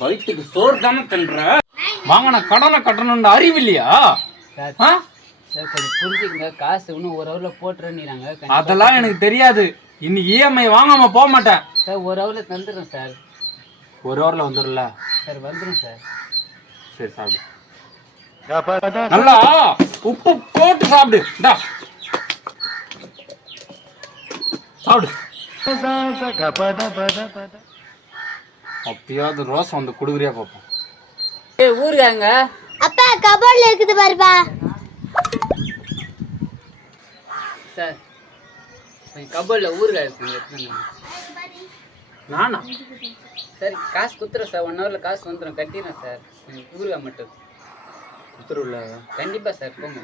வயிற்றுக்கு சோறு தானே தின்ற. வாங்கின கடனை கட்டணும்னு அறிவு இல்லையா? சார் கொஞ்சம் புரிஞ்சுக்கங்க. காசு இன்னும் ஒரு ஹவர்ல போட்டுறேன்னு. அதெல்லாம் எனக்கு தெரியாது. இன்னைக்கு இஎம்ஐ வாங்காம போக மாட்டேன் சார். ஒரு ஹவர்ல தந்துடுறேன் சார். ஒரு ஹவர்ல வந்துடும்ல சார்? வந்துடும் சார். சரி சாப்பிடு. நல்லா உப்பு போட்டு சாப்பிடு. இந்தா சாப்பிடு. அப்பயாவது ரோஸ் வந்து குடுக்குறியா பாப்போம். ஊருக்காங்க அப்பா கபோர்ட்ல இருக்குது பாருப்பா. சார் கபோர்ட்ல ஊருக்காய் இருக்குங்க. நானா? சார் காசு குத்துறேன் சார். 1 ஹவர்ல காசு வந்துடும். கட்டிடுறேன் சார். ஊருக்காய் மட்டும் குத்துருல. கண்டிப்பா சார். போங்க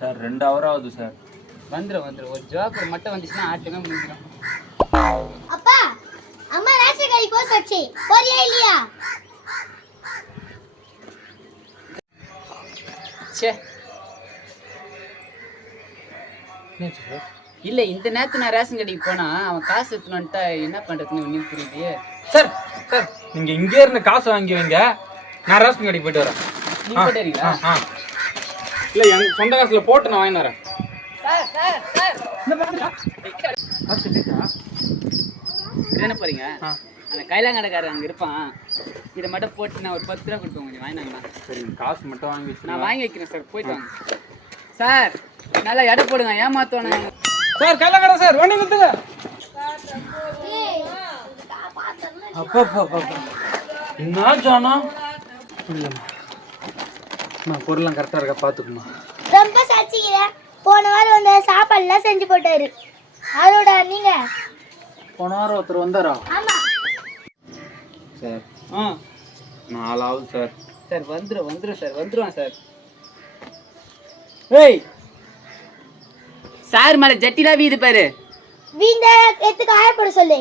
சார் 2 ஹவர் ஆகுது சார். வந்துடும். ஒரு ஜோக்கர் மட்டும் வந்துச்சுன்னா ஆட்டுமே முடிஞ்சிடும். அப்பா அம்மா ரேஷன் கடைக்கு போக சொல்லுச்சு. போறியா இல்லையா? சே இல்ல இந்த நேரத்து நான் ரேஷன் கடைக்கு போனா அவன் காசு எடுத்துன்னு வந்துட்டா என்ன பண்றதுன்னு ஒன்றும் புரியுது. சார் சார் நீங்க இங்கே இருந்து காசு வாங்கி வைங்க. நான் ரேஷன் கடைக்கு போயிட்டு வரேன். நீ போட்டுறீங்களா? இல்ல என் சொந்த காசுல போட்டு நான் வாங்கி வரேன். என்ன போறீங்க? அந்த கைலாங்கடைக்காரர் அங்க இருப்பான். இதை மட்டும் போட்டு நான் ஒரு 10 ரூபா கொடுப்பேன். கொஞ்சம் வாங்கினாங்கண்ணா. சரி காசு மட்டும் வாங்கி வச்சு நான் வாங்கி வைக்கிறேன் சார். போயிட்டு வாங்க சார். நல்லா எடை போடுங்க. ஏமாத்தோன்னு சார். கைலாங்கடை சார் வண்டி நிறுத்துங்க. அப்பா என்ன ஜானா? நான் பொருள்லாம் கரெக்டாக இருக்கா பார்த்துக்குமா. ரொம்ப சாட்சிக்கிற. போன வாரம் வந்து சாப்பாடுலாம் செஞ்சு போட்டாரு. அதோட நீங்க போன வாரம் ஒருத்தர் வந்தாரா? ஆமா சார். 4 ஆகுது சார். சார் வந்துடும் சார். வந்துடுவான் சார். ஏய் சார் மேல ஜட்டிலாம் வீது பாரு. வீந்த எத்துக்கு ஆயப்பட சொல்லு.